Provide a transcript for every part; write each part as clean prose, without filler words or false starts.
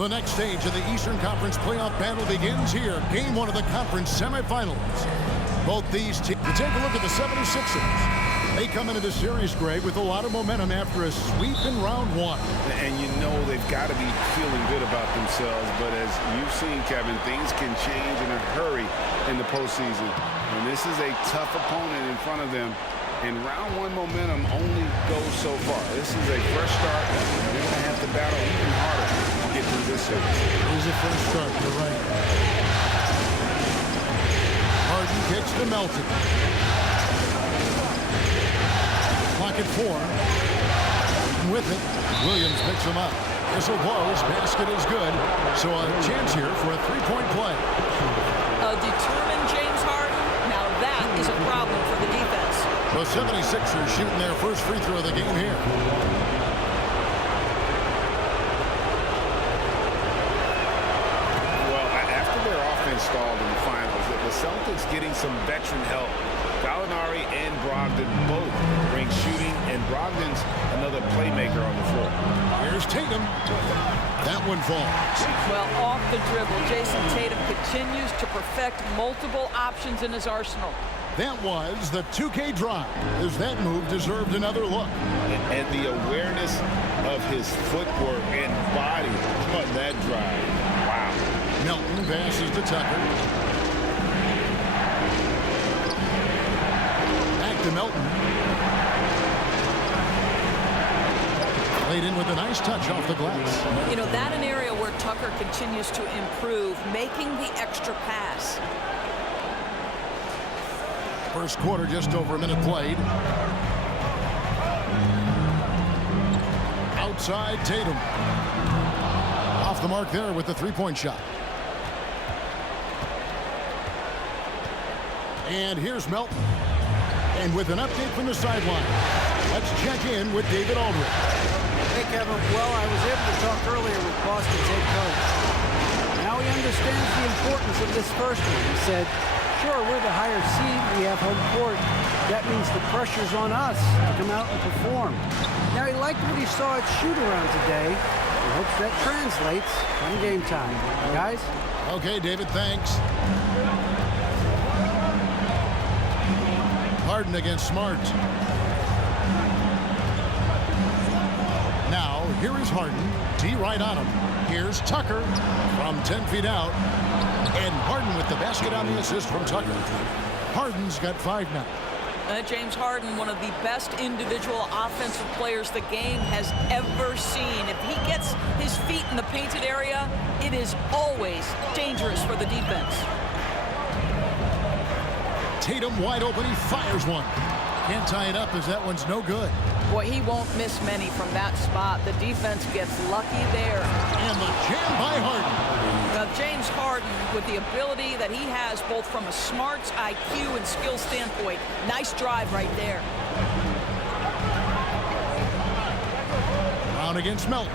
The next stage of the Eastern Conference playoff battle begins here. Game one of the conference semifinals. Both these teams. Take a look at the 76ers. They come into the series, Greg, with a lot of momentum after a sweep in round one. And you know they've got to be feeling good about themselves. But as you've seen, Kevin, things can change in a hurry in the postseason. And this is a tough opponent in front of them. And round one momentum only goes so far. This is a fresh start. They're going to have to battle even harder to get through this series. Here's a fresh start. You're right. Harden kicks to Melton. Clock at 4. With it, Williams picks him up. Whistle blows. Basket is good. So a chance here for a three-point play. A determined James Harden. Now that is a problem for the defense. The 76ers shooting their first free throw of the game here. Well, after their offense stalled in the finals, the Celtics getting some veteran help. Gallinari and Brogdon both bring shooting, and Brogdon's another playmaker on the floor. Here's Tatum. That one falls. Well, off the dribble, Jason Tatum continues to perfect multiple options in his arsenal. That was the 2K drive, as that move deserved another look. And the awareness of his footwork and body on that drive. Wow. Melton passes to Tucker. Back to Melton. Played in with a nice touch off the glass. You know, that an area where Tucker continues to improve, making the extra pass. First quarter, just over a minute played. Outside Tatum. Off the mark there with the three-point shot. And here's Melton. And with an update from the sideline, let's check in with David Aldridge. Hey, Kevin. Well, I was able to talk earlier with Boston's head coach. Now he understands the importance of this first one. He said, sure, we're the higher seed. We have home court. That means the pressure's on us to come out and perform. Now, he liked what he saw at shoot-around today. He hopes that translates on game time. Guys? Okay, David, thanks. Harden against Smart. Now, here is Harden. T right on him. Here's Tucker from 10 feet out. And Harden with the basket on the assist from Tucker. Harden's got 5 now. James Harden, one of the best individual offensive players the game has ever seen. If he gets his feet in the painted area, it is always dangerous for the defense. Tatum wide open. He fires one. Can't tie it up as that one's no good. Boy, he won't miss many from that spot. The defense gets lucky there. And the jam by Harden. Now, James Harden, with the ability that he has both from a smarts, IQ, and skill standpoint, nice drive right there. Brown against Melton.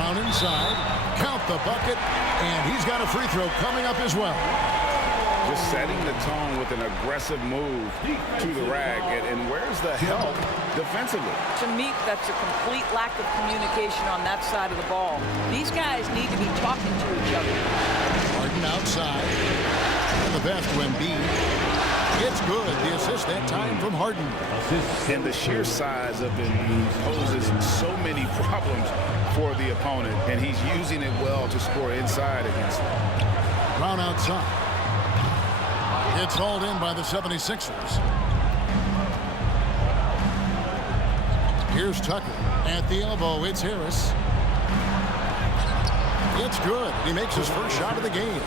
Brown inside. Count the bucket. And he's got a free throw coming up as well. Just setting the tone with an aggressive move to the rack. And where's the help defensively? To me, that's a complete lack of communication on that side of the ball. These guys need to be talking to each other. Harden outside. And the pass to Embiid. It's good. The assist that time from Harden. And the sheer size of Embiid poses so many problems for the opponent. And he's using it well to score inside against him. Brown outside. It's hauled in by the 76ers. Here's Tucker. At the elbow, it's Harris. It's good. He makes his first shot of the game.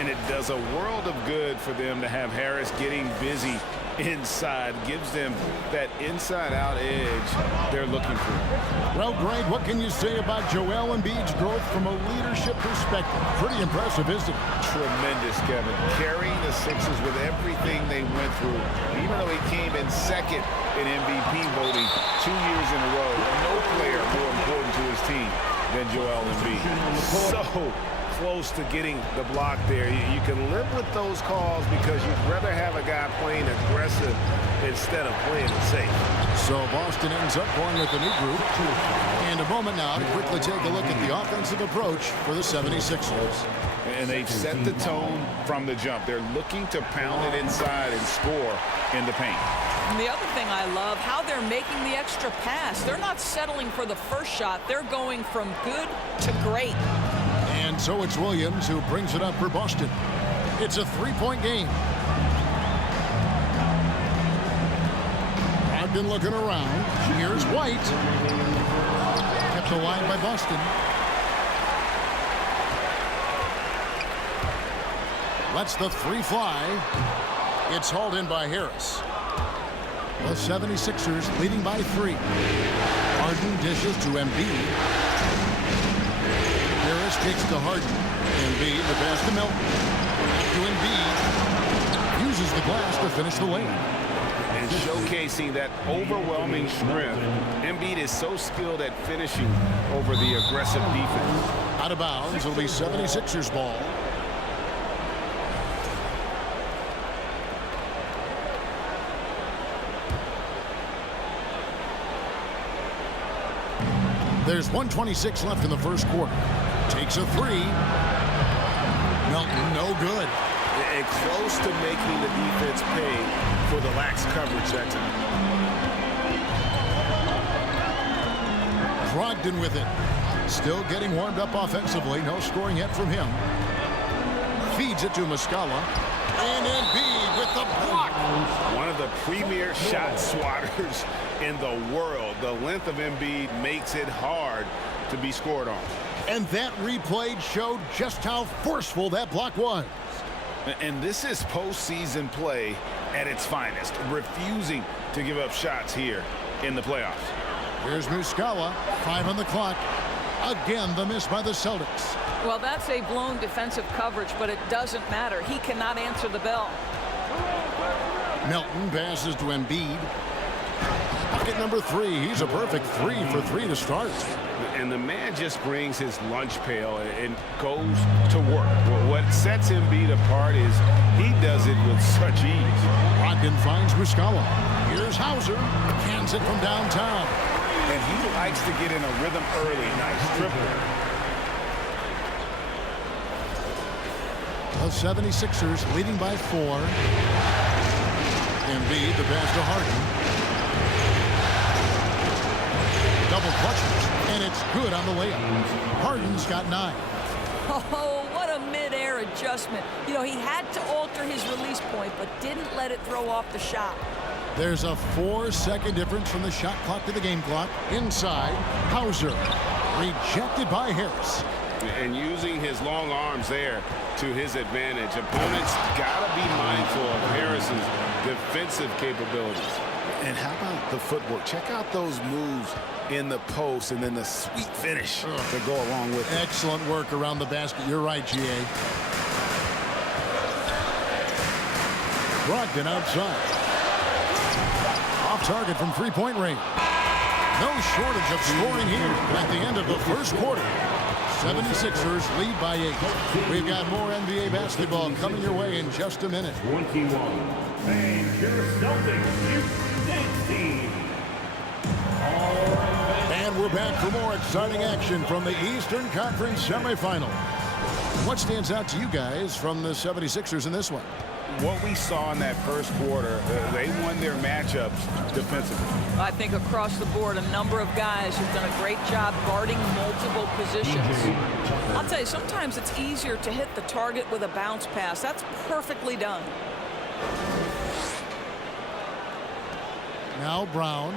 And it does a world of good for them to have Harris getting busy inside. Gives them that inside-out edge they're looking for. Well, Greg, what can you say about Joel Embiid's growth from a leadership perspective? Pretty impressive, isn't it? Tremendous, Kevin. Carrying the Sixers with everything they went through. Even though he came in second in MVP voting 2 years in a row, no player more important to his team than Joel Embiid. So close to getting the block there. You can live with those calls because you'd rather have a guy playing aggressive instead of playing it safe. So Boston ends up going with a new group. And a moment now to quickly take a look at the offensive approach for the 76ers. And they've set the tone from the jump. They're looking to pound it inside and score in the paint. And the other thing I love, how they're making the extra pass. They're not settling for the first shot. They're going from good to great. And so it's Williams who brings it up for Boston. It's a three-point game. I've been looking around. Here's White. Kept alive by Boston. Lets the three fly. It's hauled in by Harris. The 76ers leading by 3. Harden dishes to Embiid. Harris takes to Harden. Embiid, the pass to Melton. To Embiid. Uses the glass to finish the lane. And showcasing that overwhelming strength. Embiid is so skilled at finishing over the aggressive defense. Out of bounds, it'll be 76ers ball. There's 1:26 left in the first quarter. Takes a three. Melton, no good. And close to making the defense pay for the lax coverage that time. Brogdon with it. Still getting warmed up offensively. No scoring yet from him. Feeds it to Muscala. And Embiid with the block. One of the premier shot swatters in the world. The length of Embiid makes it hard to be scored on. And that replay showed just how forceful that block was. And this is postseason play at its finest, refusing to give up shots here in the playoffs. Here's Muscala, 5 on the clock. Again, the miss by the Celtics. Well, that's a blown defensive coverage, but it doesn't matter. He cannot answer the bell. Melton passes to Embiid. Bucket number 3. He's a perfect 3 for 3 to start. And the man just brings his lunch pail and goes to work. Well, what sets Embiid apart is he does it with such ease. Brogdon finds Muscala. Here's Hauser. Cans it from downtown. And he likes to get in a rhythm early. Nice triple. The 76ers leading by 4. Embiid, the pass to Harden. Double clutches, and it's good on the layup. Harden's got 9. Oh, what a mid-air adjustment. You know, he had to alter his release point, but didn't let it throw off the shot. There's a 4-second difference from the shot clock to the game clock. Inside, Hauser. Rejected by Harris. And using his long arms there to his advantage. Opponents got to be mindful of Harris's defensive capabilities. And how about the footwork? Check out those moves in the post and then the sweet finish to go along with it. Excellent work around the basket. You're right, G.A. Brogdon outside. Off target from three-point range. No shortage of scoring here at the end of the first quarter. 76ers lead by 8. We've got more NBA basketball coming your way in just a minute. 21. And your Celtics 16. And we're back for more exciting action from the Eastern Conference semifinal. What stands out to you guys from the 76ers in this one? What we saw in that first quarter, they won their matchups defensively. I think across the board, a number of guys have done a great job guarding multiple positions. I'll tell you, sometimes it's easier to hit the target with a bounce pass. That's perfectly done. Now Brown.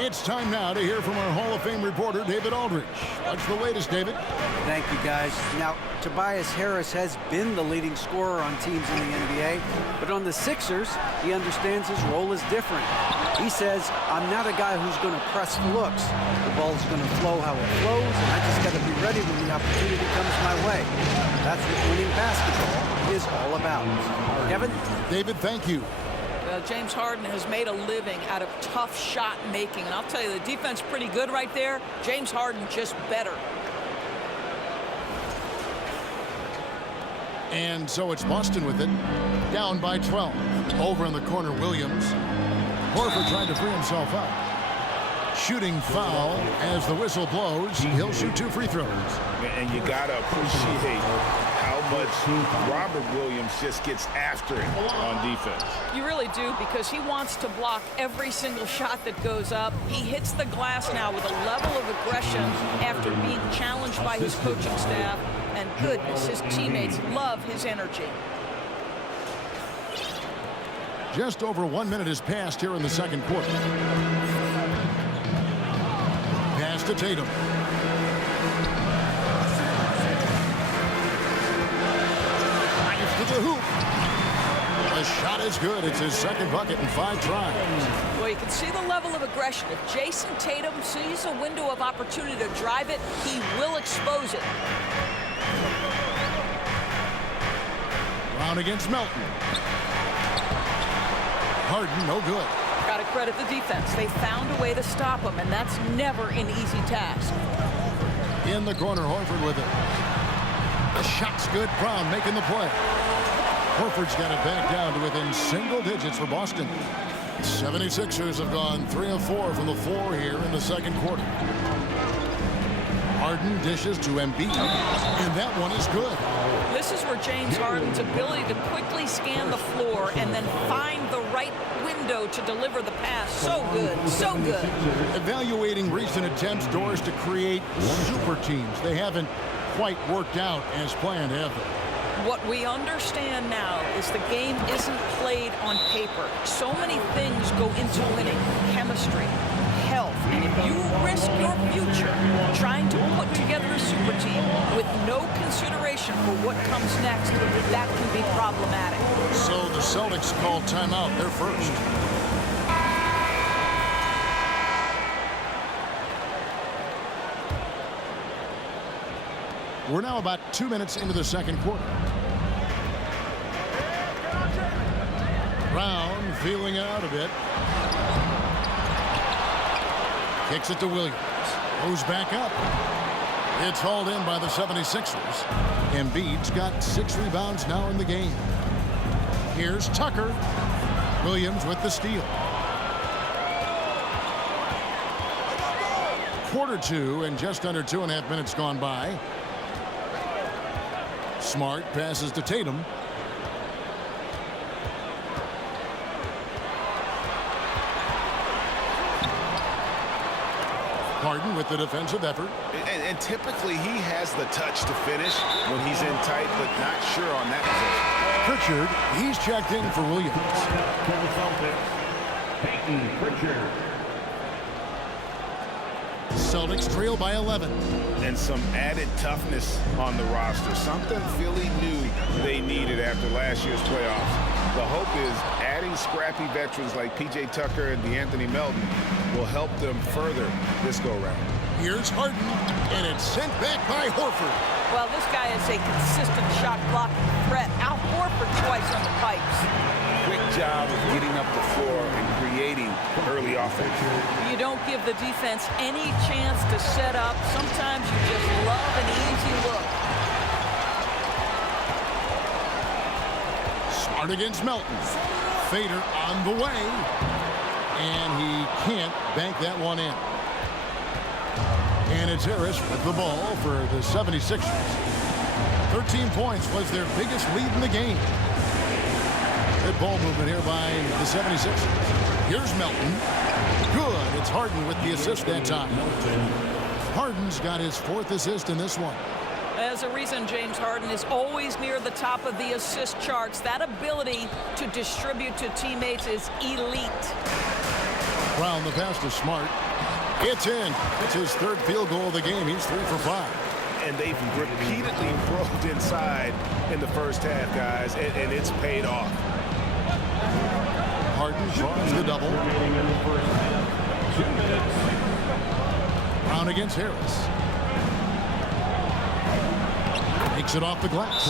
It's time now to hear from our Hall of Fame reporter, David Aldridge. What's the latest, David? Thank you, guys. Now, Tobias Harris has been the leading scorer on teams in the NBA, but on the Sixers, he understands his role is different. He says, I'm not a guy who's going to press looks. The ball's going to flow how it flows, and I just got to be ready when the opportunity comes my way. That's what winning basketball is all about. Kevin? David, thank you. James Harden has made a living out of tough shot making. And I'll tell you, the defense pretty good right there. James Harden just better. And so it's Boston with it, down by 12. Over in the corner, Williams. Horford trying to free himself up. Shooting foul as the whistle blows. He'll shoot 2 free throws. And you got to appreciate how much Robert Williams just gets after it on defense. You really do, because he wants to block every single shot that goes up. He hits the glass now with a level of aggression after being challenged by his coaching staff. And goodness, his teammates love his energy. Just over 1 minute has passed here in the second quarter. Pass to Tatum. Drives to the hoop. The shot is good. It's his second bucket in 5 tries. Well, you can see the level of aggression. If Jason Tatum sees a window of opportunity to drive it, he will expose it. Brown against Melton. Harden, no good. Got to credit the defense. They found a way to stop him, and that's never an easy task. In the corner, Horford with it. The shot's good. Brown making the play. Horford's got it back down to within single digits for Boston. 76ers have gone 3 of 4 from the floor here in the second quarter. Harden dishes to Embiid, and that one is good. This is where James Harden's ability to quickly scan the floor and then find the right window to deliver the pass. So good, so good. Evaluating recent attempts, Doris, to create super teams. They haven't quite worked out as planned, have they? What we understand now is the game isn't played on paper. So many things go into winning. Chemistry, health, and if you risk your future trying to put together a super team with no consideration for what comes next, that can be problematic. So the Celtics call timeout. They're first. We're now about 2 minutes into the second quarter. Brown feeling it out a bit. Kicks it to Williams. Goes back up. It's hauled in by the 76ers. Embiid's got 6 rebounds now in the game. Here's Tucker. Williams with the steal. Quarter 2 and just under 2.5 minutes gone by. Smart passes to Tatum. Harden with the defensive effort. And typically he has the touch to finish when he's in tight, but not sure on that position. Pritchard, he's checked in for Williams. For the Celtics, Peyton Pritchard. Celtics trail by 11. And some added toughness on the roster. Something Philly knew they needed after last year's playoffs. The hope is adding scrappy veterans like P.J. Tucker and DeAnthony Melton will help them further this go-round. Here's Harden, and it's sent back by Horford. Well, this guy is a consistent shot blocking threat. Al Horford twice on the pipes. Quick job of getting up the floor and creating early offense. You don't give the defense any chance to set up. Sometimes you just love an easy look. Smart against Melton. Fader on the way. And he can't bank that one in. And it's Harris with the ball for the 76ers. 13 points was their biggest lead in the game. Good ball movement here by the 76ers. Here's Melton. Good. It's Harden with the assist that time. Harden's got his 4th assist in this one. There's a reason James Harden is always near the top of the assist charts. That ability to distribute to teammates is elite. Brown, the pass to Smart. It's in. It's his 3rd field goal of the game. He's 3 for 5. And they've repeatedly broke inside in the first half, guys, and it's paid off. Harden draws the double. Remaining in the first half, 2 minutes. Brown against Harris. Takes it off the glass.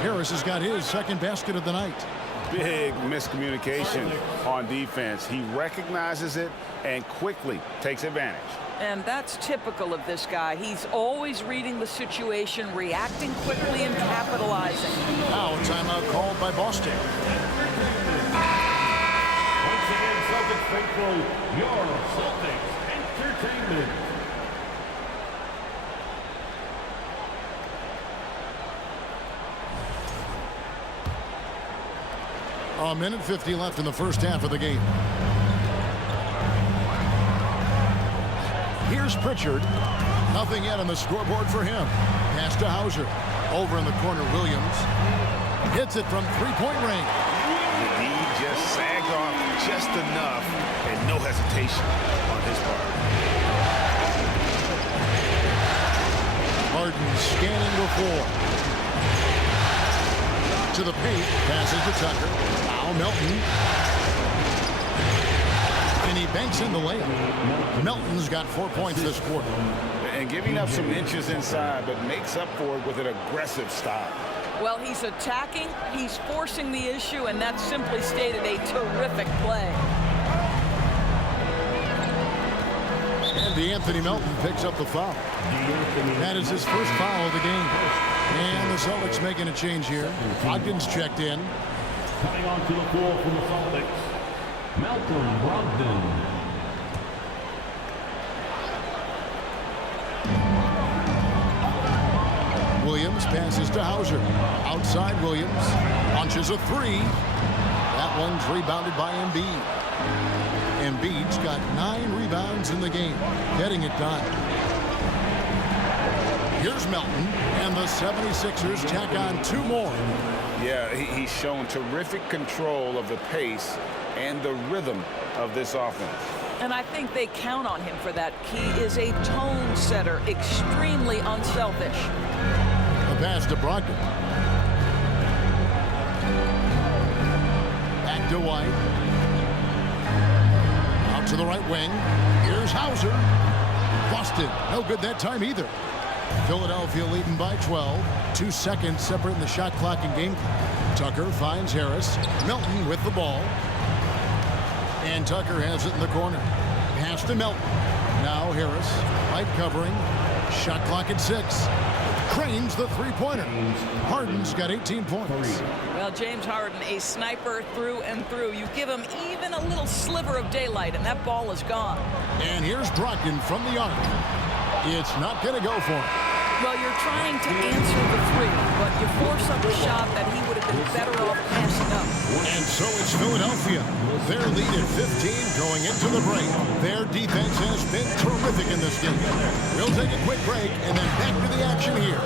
Harris has got his 2nd basket of the night. Big miscommunication on defense. He recognizes it and quickly takes advantage. And that's typical of this guy. He's always reading the situation, reacting quickly and capitalizing. Now a timeout called by Boston. Once again, Celtics faithful, your Celtics Entertainment. A minute 50 left in the first half of the game. Here's Pritchard. Nothing yet on the scoreboard for him. Pass to Hauser. Over in the corner, Williams. Hits it from three-point range. The D just sagged off just enough, and no hesitation on his part. Harden scanning the floor. To the paint. Passes to Tucker. Now Melton. And he banks in the layup. Melton's got 4 points this quarter. And giving up some inches inside, but makes up for it with an aggressive stop. Well, he's attacking, he's forcing the issue, and that's simply stated a terrific play. And DeAnthony Melton picks up the foul. That is his first foul of the game. And the Celtics making a change here. Brogdon's checked in. Coming onto the floor from the Celtics, Malcolm Brogdon. Williams passes to Hauser. Outside Williams. Launches a three. That one's rebounded by Embiid. Embiid's got 9 rebounds in the game. Getting it done. Here's Melton. And the 76ers tack on 2 more. Yeah, he's shown terrific control of the pace and the rhythm of this offense. And I think they count on him for that. He is a tone setter, extremely unselfish. The pass to Brogdon. Back to White. Out to the right wing. Here's Hauser. Boston. No good that time either. Philadelphia leading by 12. 2 seconds separating the shot clock and game clock. Tucker finds Harris. Melton with the ball. And Tucker has it in the corner. Pass to Melton. Now Harris. Light covering. Shot clock at 6. Cranes the three-pointer. Harden's got 18 points. Well, James Harden, a sniper through and through. You give him even a little sliver of daylight, and that ball is gone. And here's Brogdon from the arc. It's not going to go for him. Well, you're trying to answer the three, but you force up a shot that he would have been better off passing up. And so it's Philadelphia. Their lead at 15 going into the break. Their defense has been terrific in this game. We'll take a quick break and then back to the action here.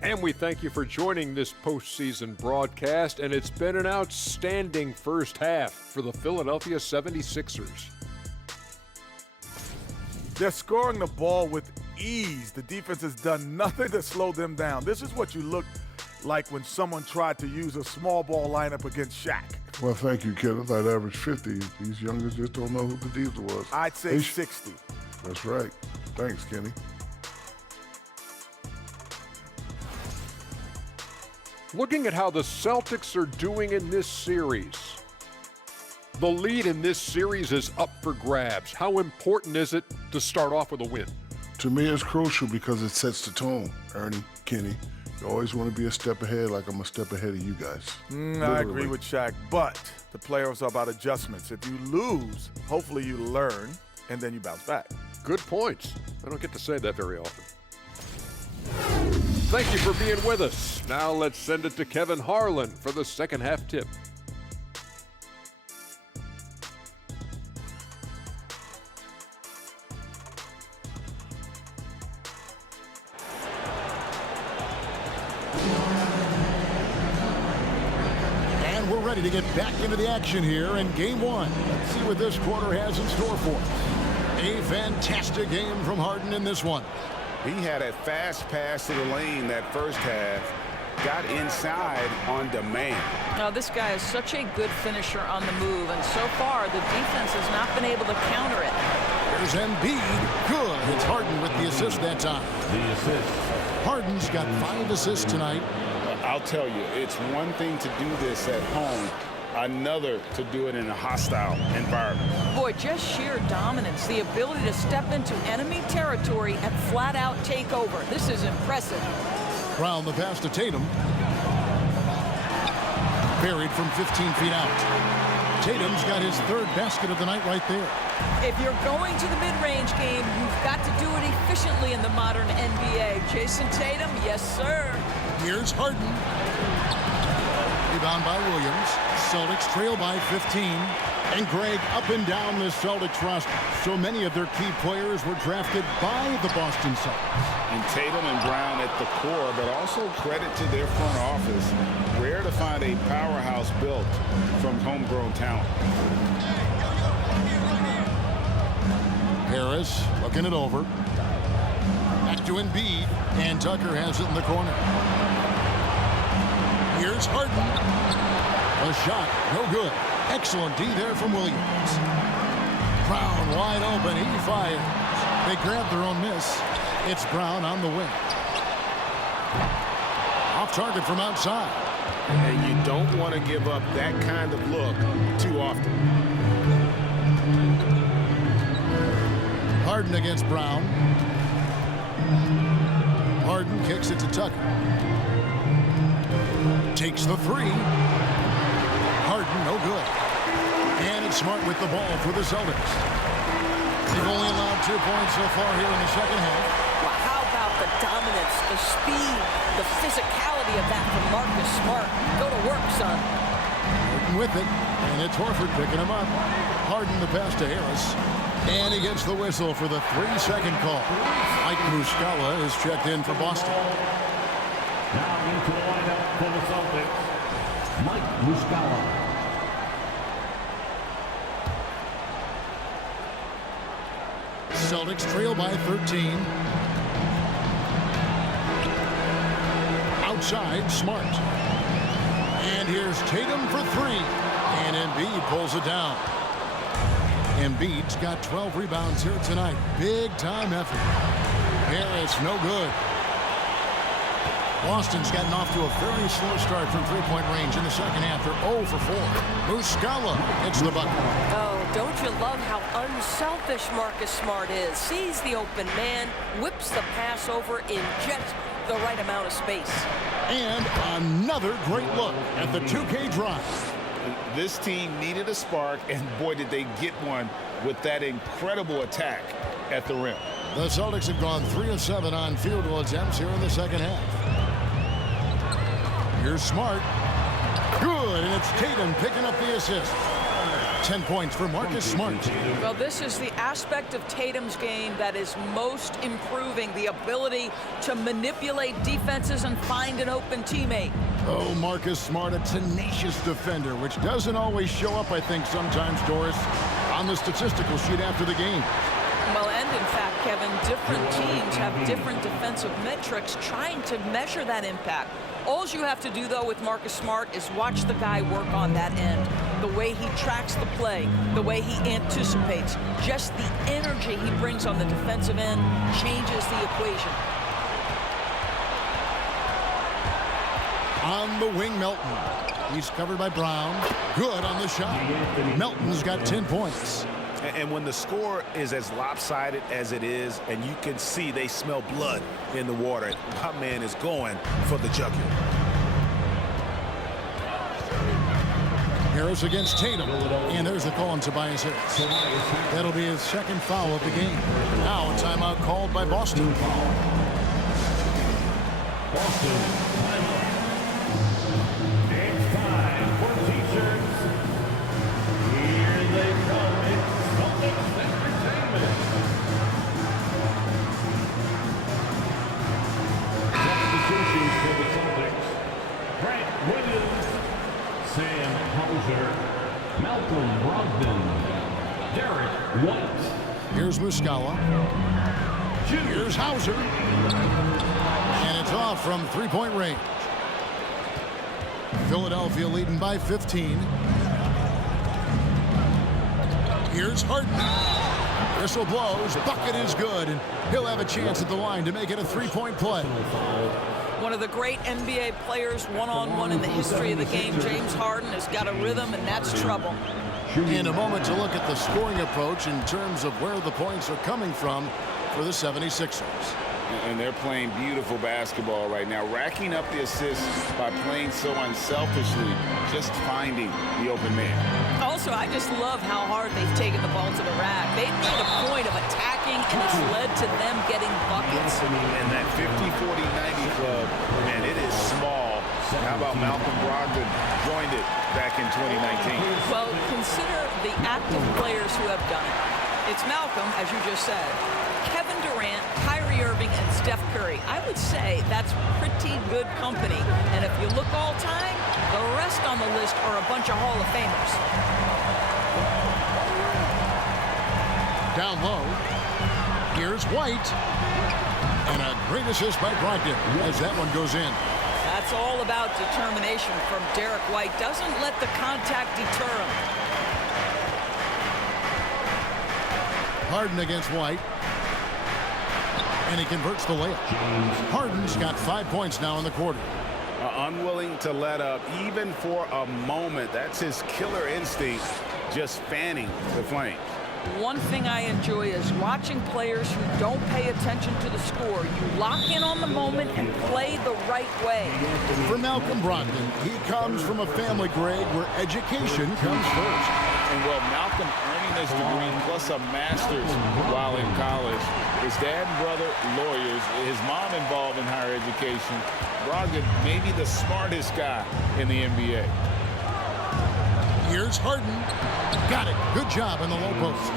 And we thank you for joining this postseason broadcast, and it's been an outstanding first half for the Philadelphia 76ers. They're scoring the ball with ease. The defense has done nothing to slow them down. This is what you look like when someone tried to use a small ball lineup against Shaq. Well, thank you, Kenneth. I'd average 50. These youngers just don't know who the Diesel was. I'd say 60. That's right. Thanks, Kenny. Looking at how the Celtics are doing in this series, The lead in this series is up for grabs. How important is it to start off with a win? To me, it's crucial because it sets the tone. Ernie, Kenny, you always want to be a step ahead, like I'm a step ahead of you guys. I agree with Shaq, but the playoffs are about adjustments. If you lose, hopefully you learn, and then you bounce back. Good points. I don't get to say that very often. Thank you for being with us. Now let's send it to Kevin Harlan for the second half tip. And we're ready to get back into the action here in game one. Let's see what this quarter has in store for us. A fantastic game from Harden in this one. He had a fast pass to the lane that first half, got inside on demand. Now, this guy is such a good finisher on the move, and so far the defense has not been able to counter it. There's Embiid. Good. It's Harden with the assist that time. The assist. Harden's got 5 assists tonight. I'll tell you, it's one thing to do this at home, another to do it in a hostile environment. Boy, just sheer dominance, the ability to step into enemy territory and flat out take over. This is impressive. Brown the pass to Tatum. Buried from 15 feet out. Tatum's got his 3rd basket of the night right there. If you're going to the mid-range game, you've got to do it efficiently in the modern NBA. Jason Tatum, yes, sir. Here's Harden. Rebound by Williams. Celtics trail by 15. And Greg, up and down the Celtics roster, so many of their key players were drafted by the Boston Celtics. And Tatum and Brown at the core, but also credit to their front office. Rare to find a powerhouse built from homegrown talent. Harris looking it over. Back to Embiid. And Tucker has it in the corner. Here's Harden. A shot, no good. Excellent D there from Williams. Brown wide open, he fires. They grab their own miss. It's Brown on the wing. Off target from outside. And you don't want to give up that kind of look too often. Harden against Brown. Harden kicks it to Tucker. Takes the 3. Harden, no good. And it's Smart with the ball for the Celtics. They've only allowed 2 points so far here in the second half. Well, how about the dominance, the speed, the physicality of that from Marcus Smart? Go to work, son. Harden with it, and it's Horford picking him up. Harden the pass to Harris. And he gets the whistle for the 3-second call. Mike Muscala is checked in for Boston. Now into the lineup for the Celtics, Mike Muscala. Celtics trail by 13. Outside, Smart. And here's Tatum for 3. And Embiid pulls it down. Embiid's got 12 rebounds here tonight. Big time effort. Harris, no good. Boston's gotten off to a very slow start from three-point range in the second half. They're 0 for 4. Muscala hits the bucket. Oh, don't you love how unselfish Marcus Smart is? Sees the open man, whips the pass over in just the right amount of space. And another great look at the 2K drive. This team needed a spark, and boy, did they get one with that incredible attack at the rim. The Celtics have gone 3 of 7 on field goal attempts here in the second half. Here's Smart. Good, and it's Tatum picking up the assist. 10 points for Marcus Smart. Well, this is the aspect of Tatum's game that is most improving, the ability to manipulate defenses and find an open teammate. Oh, Marcus Smart, a tenacious defender, which doesn't always show up, I think, sometimes, Doris, on the statistical sheet after the game. Well, and in fact, Kevin, different teams have different defensive metrics trying to measure that impact. All you have to do, though, with Marcus Smart is watch the guy work on that end. The way he tracks the play, the way he anticipates, just the energy he brings on the defensive end changes the equation. On the wing, Melton. He's covered by Brown. Good on the shot. Melton's got 10 points. And when the score is as lopsided as it is, and you can see they smell blood in the water, my man is going for the jugular. Harris against Tatum. And there's the call on Tobias Harris. That'll be his second foul of the game. Now a timeout called by Boston. Boston, timeout. It's time for T-shirts. Here they come. It's Celtics Entertainment. Substitutions for the Celtics. Grant Williams, Sam Hauser, Malcolm Brogdon, Derek White. Here's Muscala. Here's Hauser. And it's off from three-point range. Philadelphia leading by 15. Here's Harden. Whistle blows. Bucket is good. And he'll have a chance at the line to make it a three-point play. One of the great NBA players one-on-one in the history of the game, James Harden, has got a rhythm, and that's trouble. In a moment to look at the scoring approach in terms of where the points are coming from for the 76ers. And they're playing beautiful basketball right now, racking up the assists by playing so unselfishly, just finding the open man. Also, I just love how hard they've taken the ball to the rack. They've made a point of attacking, and it's led to them getting buckets. And that 50-40-90 club, man, it is small. How about Malcolm Brogdon joined it back in 2019? Well, consider the active players who have done it. It's Malcolm, as you just said, Kevin Durant, Kyrie Irving, and Steph Curry. I would say that's pretty good company. And if you look all time, the rest on the list are a bunch of Hall of Famers. Down low. Here's White. And a great assist by Brogdon as that one goes in. That's all about determination from Derek White. Doesn't let the contact deter him. Harden against White. And he converts the layup. Harden's got 5 points now in the quarter. Unwilling to let up even for a moment. That's his killer instinct, just fanning the flames. One thing I enjoy is watching players who don't pay attention to the score. You lock in on the moment and play the right way. For Malcolm Brogdon, he comes from a family, Greg, where education comes first. And well, Malcolm earning his degree plus a master's while in college. His dad and brother, lawyers. His mom involved in higher education. Brogdon, maybe the smartest guy in the NBA. Here's Harden. Got it. Good job in the low post.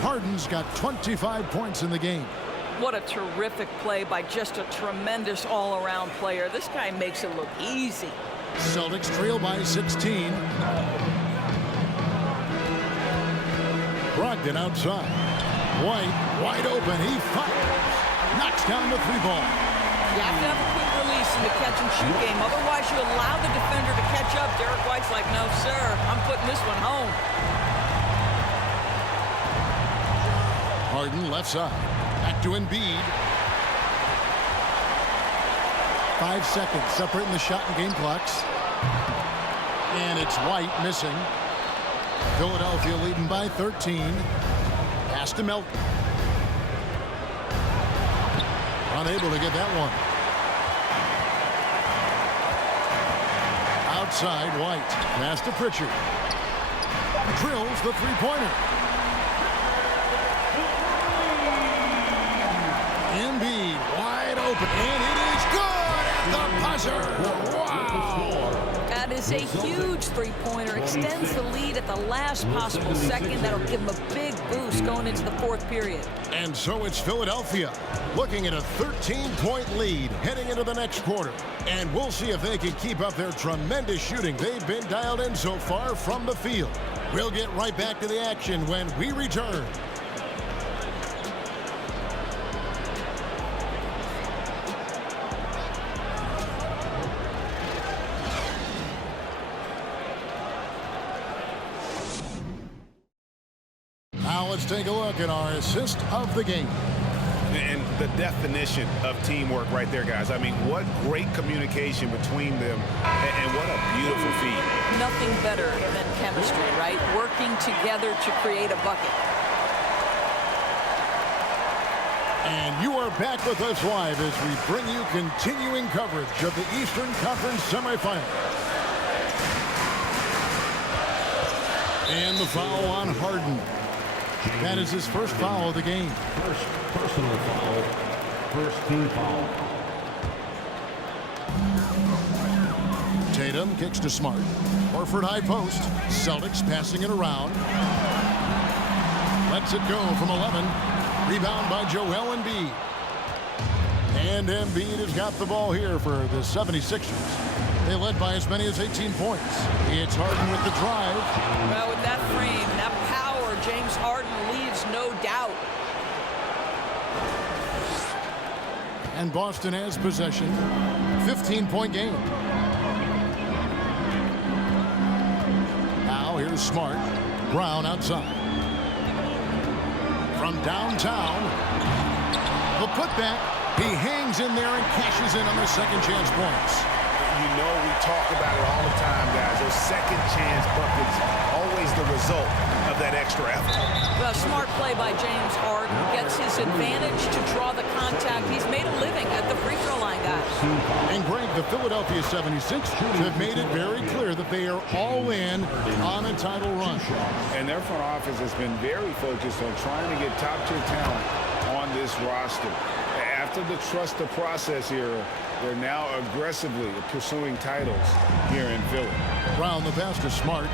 Harden's got 25 points in the game. What a terrific play by just a tremendous all-around player. This guy makes it look easy. Celtics trail by 16. Brogdon outside. White, wide open. He fires. Knocks down the three ball. You have to have a quick release in the catch-and-shoot game. Otherwise, you allow the defender to catch up. Derek White's like, no, sir. I'm putting this one home. Harden left side. Back to Embiid. 5 seconds separating the shot and game clocks. And it's White missing. Philadelphia leading by 13. Pass to Melton. Unable to get that one. Outside, White. Pass to Pritchard. Drills the three-pointer. Embiid wide open, and it is good at the buzzer. Wow! That is a huge three-pointer. Extends the lead at the last possible second. That'll give them a big boost going into the fourth period. And so it's Philadelphia looking at a 13-point lead heading into the next quarter. And we'll see if they can keep up their tremendous shooting they've been dialed in so far from the field. We'll get right back to the action when we return. Now let's take a look at our assist of the game. And the definition of teamwork right there, guys. I mean, what great communication between them, and what a beautiful feat. Nothing better than chemistry, right? Working together to create a bucket. And you are back with us live as we bring you continuing coverage of the Eastern Conference semifinals. And the foul on Harden. That is his first foul of the game. First personal foul. First team foul. Tatum kicks to Smart. Horford high post. Celtics passing it around. Lets it go from 11. Rebound by Joel Embiid. And Embiid has got the ball here for the 76ers. They led by as many as 18 points. It's Harden with the drive. Well, with that frame, that power, James Harden leaves no doubt. And Boston has possession. 15-point game. Now here's Smart. Brown outside. From downtown. The putback. He hangs in there and cashes in on the second chance points. You know we talk about it all the time, guys. Those second chance buckets, always the result of that extra effort. Well, smart play by James Harden. Gets his advantage to draw the contact. He's made a living at the free throw line, guys. And Greg, the Philadelphia 76ers have made it very clear that they are all in on a title run. And their front office has been very focused on trying to get top-tier talent on this roster. After the trust the process era, they're now aggressively pursuing titles here in Philly. Brown the pass to Smart.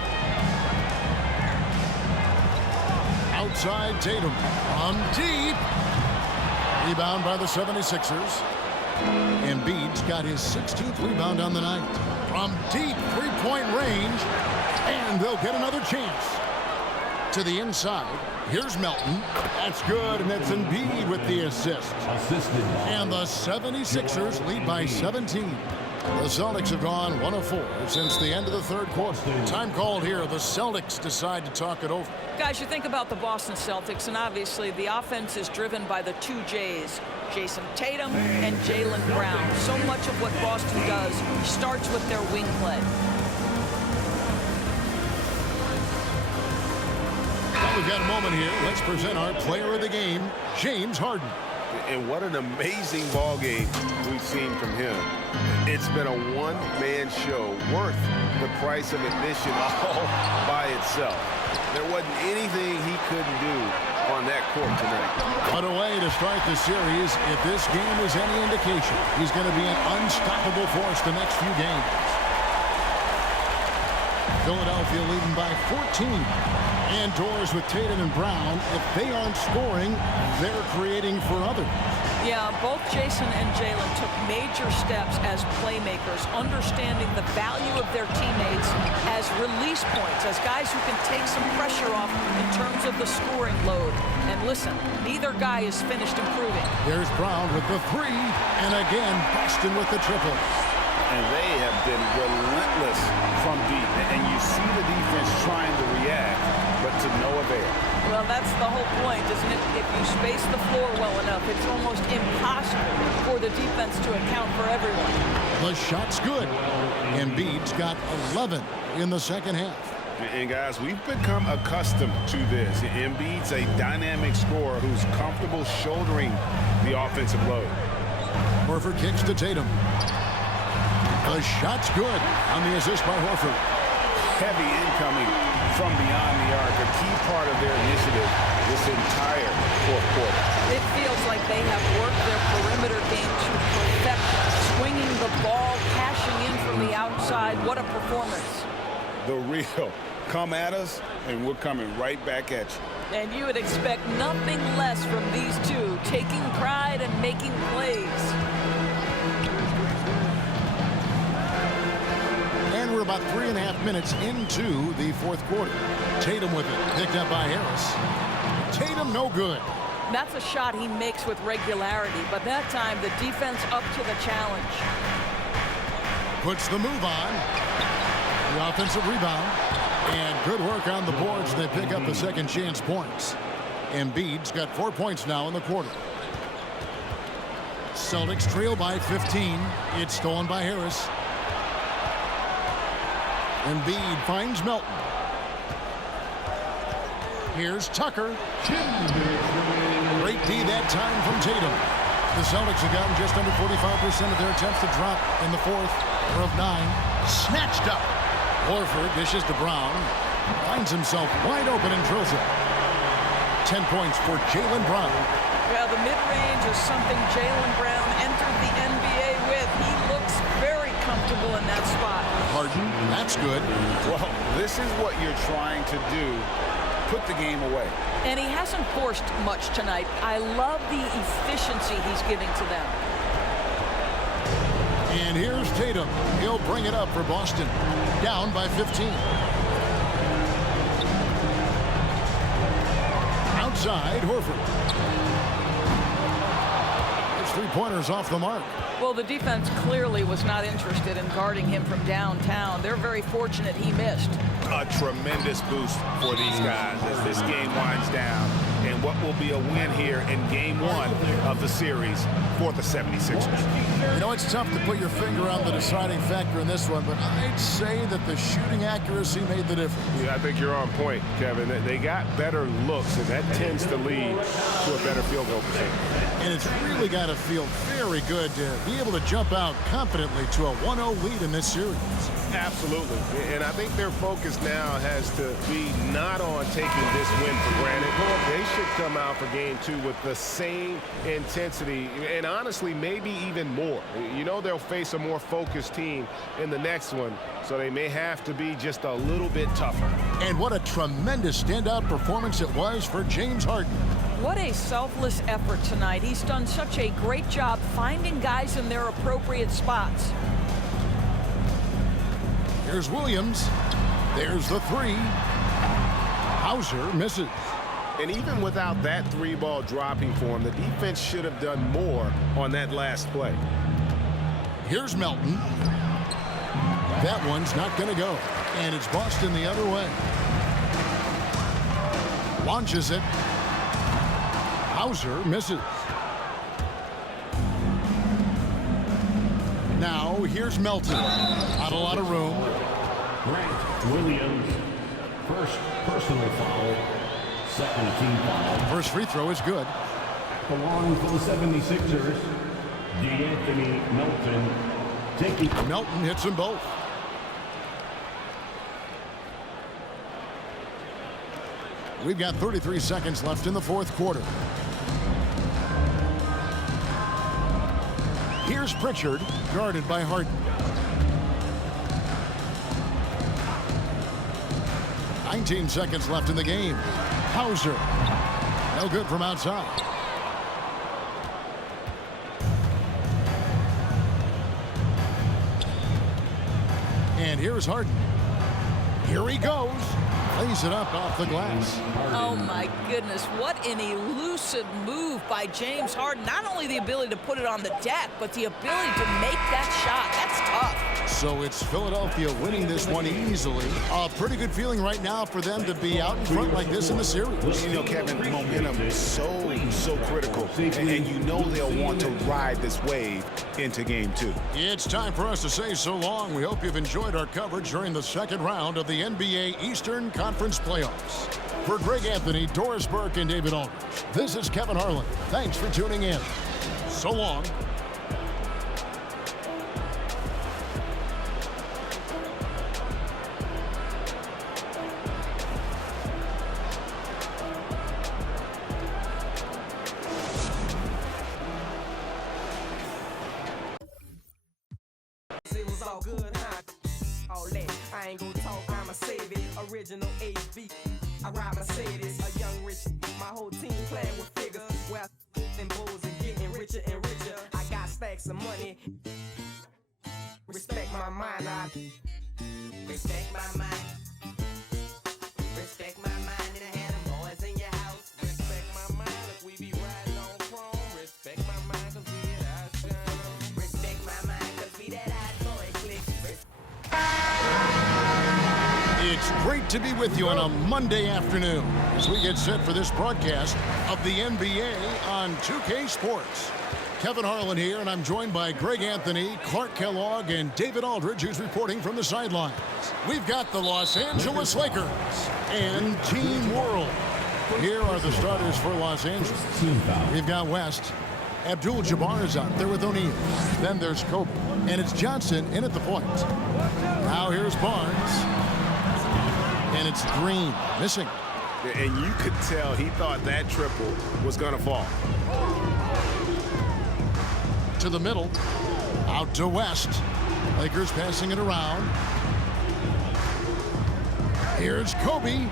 Outside Tatum. From deep. Rebound by the 76ers. Embiid's got his 16th rebound on the night. From deep three-point range. And they'll get another chance. To the inside. Here's Melton. That's good, and that's Embiid with the assist. And the 76ers lead by 17. The Celtics have gone 1 of 4 since the end of the third quarter. Time called here. The Celtics decide to talk it over. Guys, you think about the Boston Celtics, and obviously the offense is driven by the two J's, Jason Tatum and Jaylen Brown. So much of what Boston does starts with their wing play. We've got a moment here. Let's present our player of the game, James Harden. And what an amazing ball game we've seen from him. It's been a one-man show worth the price of admission all by itself. There wasn't anything he couldn't do on that court tonight. What a way to start the series. If this game is any indication, he's going to be an unstoppable force the next few games. Philadelphia leading by 14. And doors with Tatum and Brown. If they aren't scoring, they're creating for others. Yeah, both Jason and Jaylen took major steps as playmakers, understanding the value of their teammates as release points, as guys who can take some pressure off in terms of the scoring load. And listen, neither guy is finished improving. There's Brown with the three, and again, Boston with the triple. And they have been relentless from deep. And you see the defense trying to react, but to no avail. Well, that's the whole point, isn't it? If you space the floor well enough, it's almost impossible for the defense to account for everyone. The shot's good. Embiid's got 11 in the second half. And guys, we've become accustomed to this. Embiid's a dynamic scorer who's comfortable shouldering the offensive load. Horford kicks to Tatum. The shot's good on the assist by Horford. Heavy incoming from beyond the arc, a key part of their initiative this entire fourth quarter. It feels like they have worked their perimeter game to perfection, swinging the ball, cashing in from the outside. What a performance. The real come at us, and we're coming right back at you. And you would expect nothing less from these two, taking pride and making plays. And we're about 3.5 minutes into the fourth quarter. Tatum with it, picked up by Harris. Tatum no good. That's a shot he makes with regularity, but that time the defense up to the challenge. Puts the move on. The offensive rebound. And good work on the boards. They pick up the second chance points. Embiid's got 4 points now in the quarter. Celtics trail by 15. It's stolen by Harris. Embiid finds Melton. Here's Tucker. Great D that time from Tatum. The Celtics have gotten just under 45% of their attempts to drop in the fourth. 4 of 9. Snatched up. Horford dishes to Brown. Finds himself wide open and drills it. 10 points for Jaylen Brown. Yeah, the mid-range is something Jaylen Brown entered the NBA with. He looks very comfortable in that spot. Harden, that's good. Well, this is what you're trying to do. Put the game away. And he hasn't forced much tonight. I love the efficiency he's giving to them. And here's Tatum. He'll bring it up for Boston. Down by 15. Outside, Horford. His three-pointers off the mark. Well, the defense clearly was not interested in guarding him from downtown. They're very fortunate he missed. A tremendous boost for these guys as this game winds down. And what will be a win here in game 1 of the series for the 76ers. You know, it's tough to put your finger on the deciding factor in this one, but I'd say that the shooting accuracy made the difference. Yeah, I think you're on point, Kevin. They got better looks, and that tends to lead to a better field goal percentage. And it's really got to feel very good to be able to jump out confidently to a 1-0 lead in this series. Absolutely. And I think their focus now has to be not on taking this win for granted. They should come out for game 2 with the same intensity and honestly maybe even more. You know they'll face a more focused team in the next one, so they may have to be just a little bit tougher. And what a tremendous standout performance it was for James Harden. What a selfless effort tonight. He's done such a great job finding guys in their appropriate spots. Here's Williams. There's the three. Hauser misses. And even without that 3-ball dropping for him, the defense should have done more on that last play. Here's Melton. That one's not going to go. And it's Boston the other way. Launches it. Hauser misses. Now here's Melton. Not a lot of room. Grant Williams, first personal foul, second team foul. First free throw is good. The line for the 76ers, D'Anthony Melton taking. Melton hits them both. We've got 33 seconds left in the fourth quarter. Here's Pritchard, guarded by Harden. 19 seconds left in the game. Hauser, no good from outside. And here's Harden. Here he goes. Lays it up off the glass. Oh, my goodness. What an elusive move by James Harden. Not only the ability to put it on the deck, but the ability to make that shot. That's tough. So it's Philadelphia winning this one easily. A pretty good feeling right now for them to be out in front like this in the series. You know, Kevin, momentum is so critical. And you know they'll want to ride this wave into game 2. It's time for us to say so long. We hope you've enjoyed our coverage during the second round of the NBA Eastern Conference Playoffs. For Greg Anthony, Doris Burke, and David Aldridge, this is Kevin Harlan. Thanks for tuning in. So long. I ain't gonna talk, I'ma save it. Original HB, I ride Mercedes. A young rich, my whole team playing with figures. Well, and bulls and getting richer and richer. I got stacks of money. Respect my mind, I respect my mind. Respect my mind and I had them boys in your house. Respect my mind if we be riding on chrome. Respect my mind cause we at our shine. Respect my mind cause we that hot boy click. It's great to be with you on a Monday afternoon as we get set for this broadcast of the NBA on 2K Sports. Kevin Harlan here, and I'm joined by Greg Anthony, Clark Kellogg, and David Aldridge, who's reporting from the sidelines. We've got the Los Angeles Lakers and Team World. Here are the starters for Los Angeles. We've got West. Abdul-Jabbar is out there with O'Neal. Then there's Kobe. And it's Johnson in at the point. Now here's Barnes. And it's Green missing. And you could tell he thought that triple was going to fall. To the middle. Out to West. Lakers passing it around. Here's Kobe.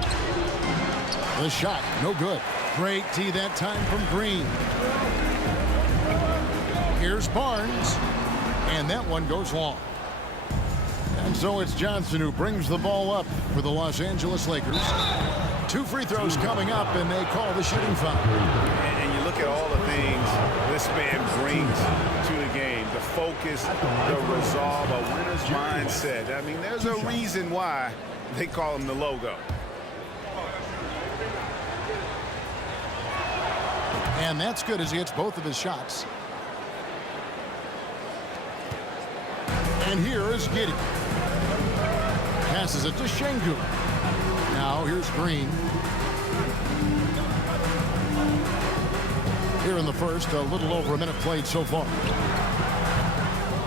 The shot, no good. Great tee that time from Green. Here's Barnes. And that one goes long. And so it's Johnson who brings the ball up for the Los Angeles Lakers. 2 free throws coming up, and they call the shooting foul. And you look at all the things this man brings to the game. The focus, the resolve, a winner's mindset. I mean, there's a reason why they call him the logo. And that's good as he hits both of his shots. And here is Giddey. Passes it to Şengün. Now here's Green. Here in the first, a little over a minute played so far.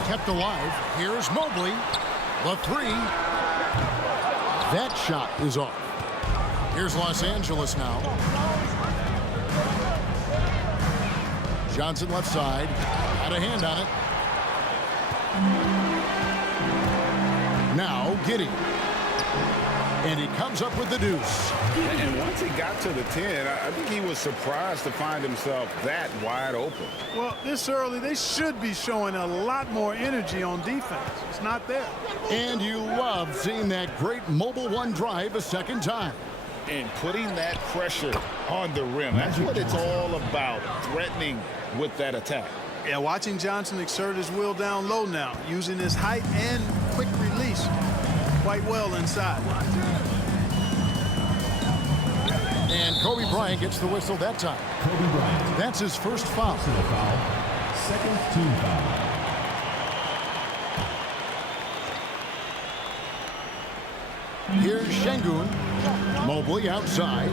Kept alive. Here's Mobley. The 3. That shot is off. Here's Los Angeles now. Johnson left side. Had a hand on it. Now Giddey. And he comes up with the deuce. And once he got to the 10, I think he was surprised to find himself that wide open. Well, this early, they should be showing a lot more energy on defense. It's not there. And you love seeing that great mobile one drive a second time. And putting that pressure on the rim. That's what it's all about, threatening with that attack. Yeah, watching Johnson exert his will down low now, using his height and quick release quite well inside. And Kobe Bryant gets the whistle that time. Kobe Bryant. That's his first foul. Second team foul. Here's Şengün. Mobley outside.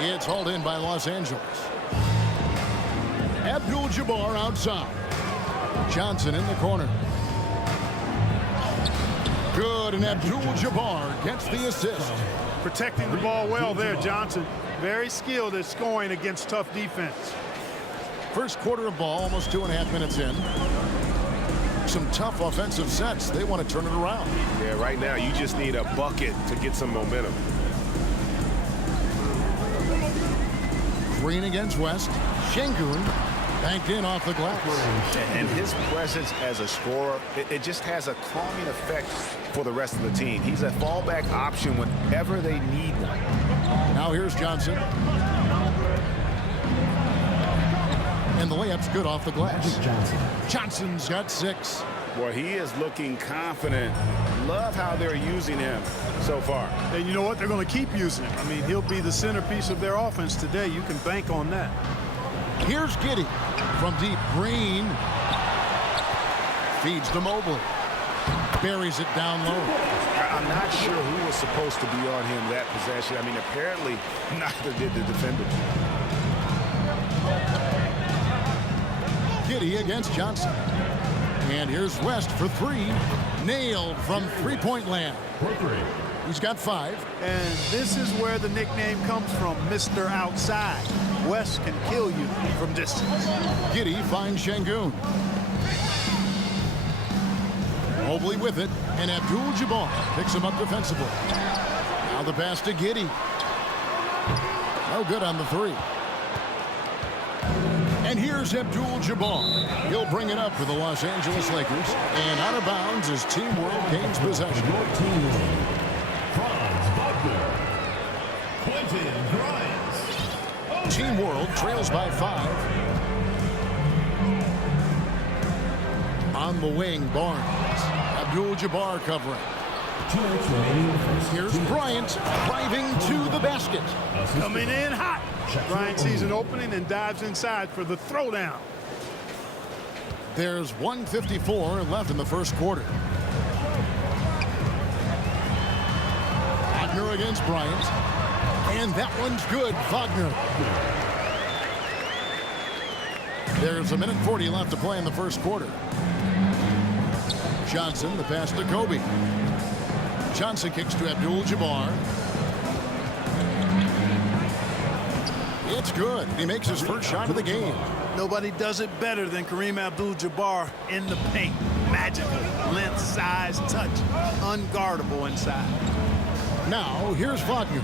It's hauled in by Los Angeles. Abdul-Jabbar outside. Johnson in the corner. Good, and Abdul-Jabbar gets the assist. Protecting the ball well there, Johnson. Very skilled at scoring against tough defense. First quarter of ball, almost 2.5 minutes in. Some tough offensive sets. They want to turn it around. Yeah, right now you just need a bucket to get some momentum. Green against West. Şengün banked in off the glass. And his presence as a scorer, it just has a calming effect for the rest of the team. He's a fallback option whenever they need one. Now here's Johnson. And the layup's good off the glass. Johnson's got 6. Boy, he is looking confident. Love how they're using him so far. And you know what? They're going to keep using him. I mean, he'll be the centerpiece of their offense today. You can bank on that. Here's Giddey from deep. Green feeds to Mobley. Buries it down low. I'm not sure who was supposed to be on him that possession. I mean, apparently neither did the defender. Giddey against Johnson. And here's West for 3. Nailed from three-point land. He's got 5. And this is where the nickname comes from, Mr. Outside. West can kill you from distance. Giddey finds Şengün. Mobley with it, and Abdul-Jabbar picks him up defensively. Now the pass to Giddey. No good on the 3. And here's Abdul-Jabbar. He'll bring it up for the Los Angeles Lakers. And out of bounds as Team World gains possession. Your Team World. Franz Wagner. Quentin Grimes. Team World trails by 5. On the wing, Barnes. Abdul-Jabbar covering. 2 minutes remaining in the first. Here's Bryant driving to the basket. Coming in hot. Bryant sees an opening and dives inside for the throwdown. There's 1:54 left in the first quarter. Wagner against Bryant. And that one's good. Wagner. There's 1:40 left to play in the first quarter. Johnson, the pass to Kobe. Johnson kicks to Abdul-Jabbar. It's good. He makes his first shot of the game. Nobody does it better than Kareem Abdul-Jabbar in the paint. Magical. Length, size, touch. Unguardable inside. Now, here's Wagner.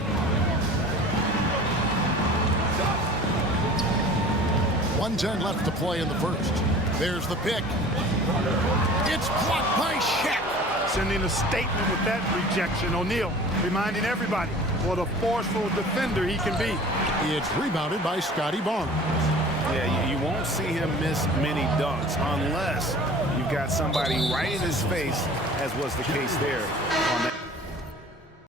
.110 left to play in the first. There's the pick. It's blocked by Shaq. Sending a statement with that rejection. O'Neal reminding everybody what a forceful defender he can be. It's rebounded by Scotty Barnes. Yeah, you won't see him miss many dunks unless you've got somebody right in his face, as was the case there on